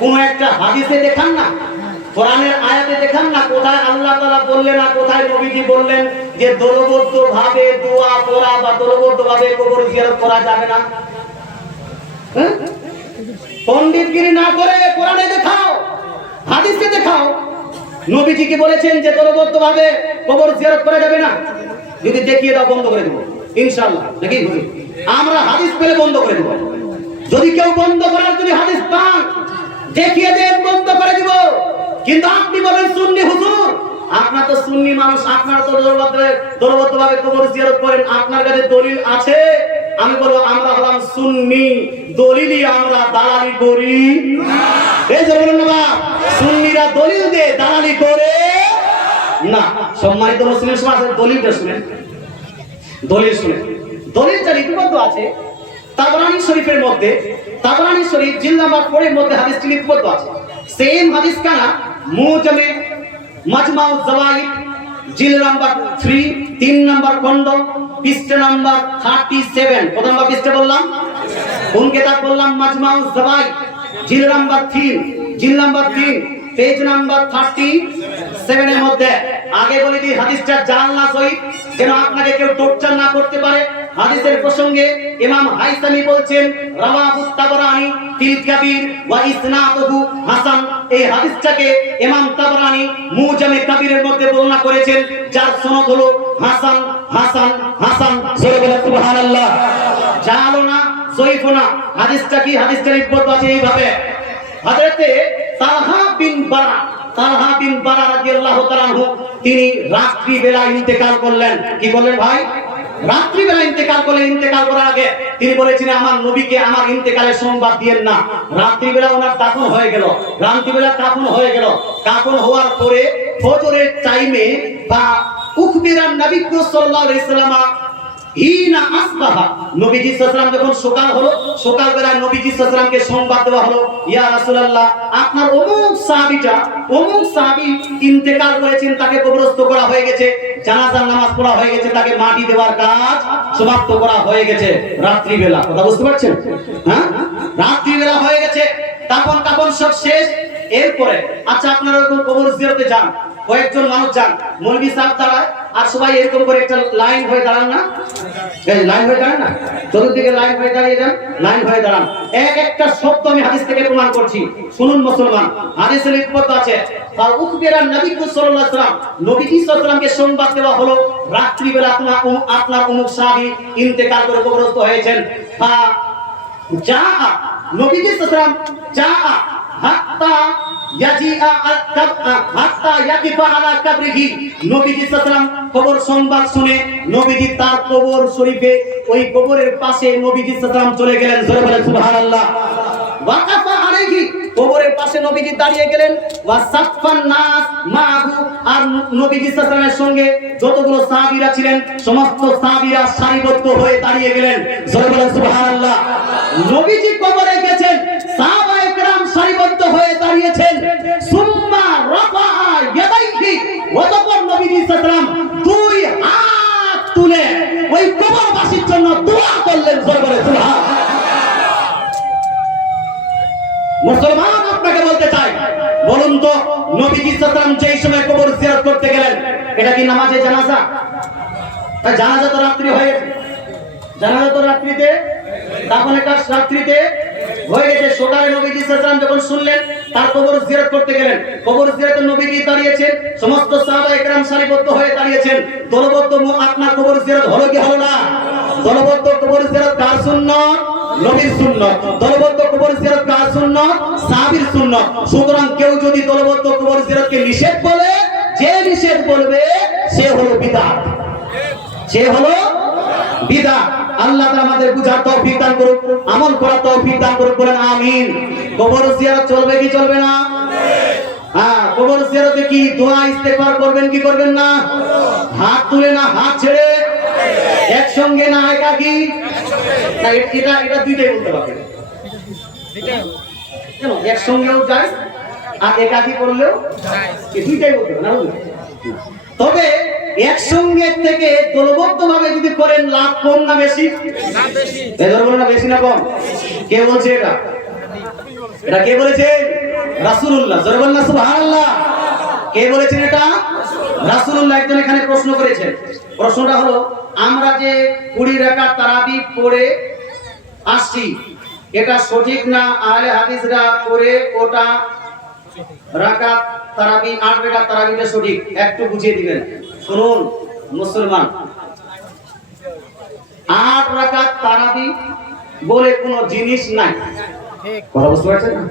কোন একটা হাদিসে দেখান না, কোরআনের আয়াতে দেখান না, কোথায় আল্লাহ তাআলা বললেন আর কোথায় নবীজি বললেন যে দলবদ্ধ ভাবে দোয়া করা বা দলবদ্ধ ভাবে কবর জিয়ারত করা যাবে না। পণ্ডিতগিরি না করে কোরআনে দেখাও, হাদিসে দেখাও নবীজি কি বলেছেন যে দলবদ্ধ ভাবে কবর জিয়ারত করা যাবে না। যদি দেখিয়ে দাও বন্ধ করে দেব ইনশাআল্লাহ, নাকি আমরা হাদিস পেলে বন্ধ করে দেব। যদি কেউ বন্ধ করার যদি হাদিস পান দেখিয়ে দেন, বন্ধ করে দিব। কিন্তু আপনি বলেন সুন্নি হুজুর, আপনার তো সুন্নি মানুষ, আপনারা তো দলবদ্ধভাবে কবর জিয়ারত করেন, আপনার কাছে দলিল আছে? আমি বলবো আমরা হলাম সুন্নি, দলিলই আমরা দালালি করি না। এই যে বলুন না, সুন্নিরা দলিল দিয়ে দালালি করে না। সম্মানিত মুসলিম সমাজ, দলিলটা শুনেন, দলিল শুনেন। দলিলটা লিপিবদ্ধ আছে তাবরানী শরীফের মধ্যে, তাবরানী শরীফ জিলদ নাম্বার 4 এর মধ্যে হাদিসটি লিপিবদ্ধ আছে। সেম হাদিস কানা মুজামে মাজমাউজ জাওয়াইদ জিলদ নাম্বার 3 3 নাম্বার খণ্ড পৃষ্ঠা নাম্বার 37। কত নাম্বার পৃষ্ঠা বললাম? কোন কিতাব বললাম? মাজমাউজ জাওয়াইদ জিলদ নাম্বার 3 পেজ নাম্বার 37 এর মধ্যে। আগে বলে দিই হাদিসটা জানলা সহিত, যেন আপনাকে কেউ টর্চার না করতে পারে। হাদিসের প্রসঙ্গে ইমাম হাইসামি বলছেন রাওয়াহু তাবরানী ফিল কাবীর ওয়া ইসনাদুহু হাসান। এই হাদিসটাকে ইমাম তাবরানী মুজামে কাবীরের মধ্যে বর্ণনা করেছেন, যার সনদ হলো হাসান হাসান হাসান। জোরে বলেন সুবহানাল্লাহ। জালো না জয়ীফও না, হাদিসটা কি? হাদিসটা লিপিবদ্ধ আছে এইভাবে। হযরতে তালহা বিন বারা রাদিয়াল্লাহু তাআলা আনহু তিনি রাত্রি বেলা ইন্তেকাল করলেন। কি করলেন ভাই? রাত্রি বেলা ইন্তেকাল করলেন। ইন্তেকাল করার আগে তিনি বলেছিলেন আমার নবীকে আমার ইন্তেকালের সংবাদ দিয়েন না। রাত্রি বেলা ওনার দাফন হয়ে গেল, রাত্রি বেলা কাফন হয়ে গেল। কাফন হওয়ার পরে ফজরের টাইমে বা উখবিরান নবী সাল্লাল্লাহু আলাইহি ওয়াসাল্লাম হিনা আসবাহা, নবীজি সাল্লাল্লাহু আলাইহি ওয়াসাল্লাম যখন সকাল হলো, সকাল বেলায় নবীজি সাল্লাল্লাহু আলাইহি ওয়াসাল্লামকে সংবাদ দেওয়া হলো, ইয়া রাসূলুল্লাহ আপনার অমুক সাহাবী ইন্তেকাল করেছেন, তাকে কবরস্থ করা হয়ে গেছে, জানাজার নামাজ পড়া হয়ে গেছে, তাকে মাটি দেওয়ার কাজ সমাপ্ত করা হয়ে গেছে। রাত্রি বেলা, কথা বুঝতে পারছেন? হ্যাঁ, রাত্রি বেলা হয়ে গেছে, তারপর সব শেষ। এরপরে আচ্ছা আপনারা কবর জিয়ারতে যান, কয়েকজন মানুষ যান, মৌলভী সাহেব দাঁড়ায় আর সবাই এরকম করে একটা লাইন হয়ে দাঁড়ান না, লাইন হয়ে দাঁড়ান না, চতুর্দিকে লাইন হয়ে দাঁড়িয়ে যান, লাইন হয়ে দাঁড়ান। এক একটা শব্দ আমি হাদিস থেকে প্রমাণ করছি, শুনুন মুসলমান। হাদিসে লিপিবদ্ধ আছে উখবিরা নবী সাল্লাল্লাহু আলাইহি ওয়াসাল্লাম, নবীজি সাল্লাল্লাহু আলাইহি ওয়াসাল্লামকে সংবাদ দেওয়া হলো রাত্রি বেলা আপনার অমুক সাহাবী ইন্তেকাল করে কবরস্থ হয়েছেন। যা নবীজি সাল্লাল্লাহু আলাইহি ওয়াসাল্লাম যা হাত্তা ইয়াজিআ হাত্তা ইয়াকিফা আলা কবরিহি, নবীজি সাল্লাল্লাহু আলাইহি ওয়াসাল্লাম কবর সংবাদ শুনে নবীজি তার কবর শরীফে ওই কবরের পাশে নবীজি সাল্লাল্লাহু আলাইহি ওয়াসাল্লাম চলে গেলেন। জোরে বলেন সুবহানাল্লাহ। ওয়াকাফা আলাইহি, কবরের পাশে নবীজি দাঁড়িয়ে গেলেন। ওয়া সাফফান নাস মাহু, আর নবীজি সাল্লাল্লাহু আলাইহি ওয়াসাল্লামের সঙ্গে যতগুলো সাহাবীরা ছিলেন সমস্ত সাহাবীরা সারিবদ্ধ হয়ে দাঁড়িয়ে গেলেন। জোরে বলেন সুবহানাল্লাহ। নবীজি কবরে গেছেন, সাহাবায়ে কেরাম সারিবদ্ধ হয়ে দাঁড়িয়েছেন। সুম্মা রাফাআ ইয়াদাইহি, অতঃপর নবীজি সাল্লাল্লাহু আলাইহি ওয়াসাল্লাম দুই হাত তুলে ওই কবরবাসীর জন্য দোয়া করলেন। জোরে বলেন সুবহানাল্লাহ। মুসলমান আপনাকে বলতে চাই, বলুন তো নবীজি সাল্লাল্লাহু আলাইহি ওয়াসাল্লাম যেই সময় কবর জিয়ারত করতে গেলেন, এটা কি নামাজে জানাজা? জানাজা তো রাত্রি হয়ে গেছে, জানাজা তো রাত্রিতে, দাফনের কাজ রাত্রিতে হয়ে গেছে। সকালে নবীজি সাল্লাল্লাহু আলাইহি ওয়াসাল্লাম যখন শুনলেন তার কবর জিয়ারত করতে গেলেন, কবর জিয়ারতে নবীজি দাঁড়িয়েছেন, সমস্ত সাহাবায়ে কেরাম সারিবদ্ধ হয়ে দাঁড়িয়েছেন। দলবদ্ধ আপনার কবর জিয়ারত হলো কি হলো না? দলবদ্ধ কবর জিয়ারত কার সুন্নাত? নবীর সুন্নাত। দলবদ্ধ কবর জিয়ারত কার সুন্নাত? সাহাবীর সুন্নাত। সুতরাং কেউ যদি দলবদ্ধ কবর জিয়ারতকে নিষেধ বলে, যে নিষেধ বলবে সে হলো বিদআত, সে হলো বিদআত। আল্লাহ তাআলা আমাদের বুঝার তৌফিক দান করুক, আমল করার তৌফিক দান করুক, বলেন আমিন। কবর জিয়ারত চলবে কি চলবে না? হ্যাঁ, কবর জিয়ারতে কি দোয়া ইস্তেগফার করবেন কি করবেন না? হাত তুলে না হাত ছেড়ে? একসঙ্গে না একাকী? না, এটা দুইটাই বলতে পারবেন। কেন একসঙ্গেও যায় আর একাকী করলেও দুইটাই বলতে পারবেন। তবে একসঙ্গে থেকে দলবদ্ধভাবে যদি করেন লাভ কম না বেশি? লাভ বেশি। এদের বলে না বেশি না কম? কে বলছে এটা? এটা কে বলেছে? রাসূলুল্লাহ। জোরে বলুন না সুবহানাল্লাহ। কে বলেছেন এটা? রাসূলুল্লাহ। একজন এখানে প্রশ্ন করেছেন। প্রশ্নটা হলো, আমরা যে 20 রাকাত তারাবি পড়ে আসছি, এটা সঠিক না আহলে হাদিসরা করে ওটা রাকাত তারাবি 8 রাকাত তারাবিটা সঠিক? একটু বুঝিয়ে দিবেন। শুনুন মুসলমান, 8 রাকাত তারাবি বলে কোনো জিনিস নাই। কথা বুঝতে পারছেন না?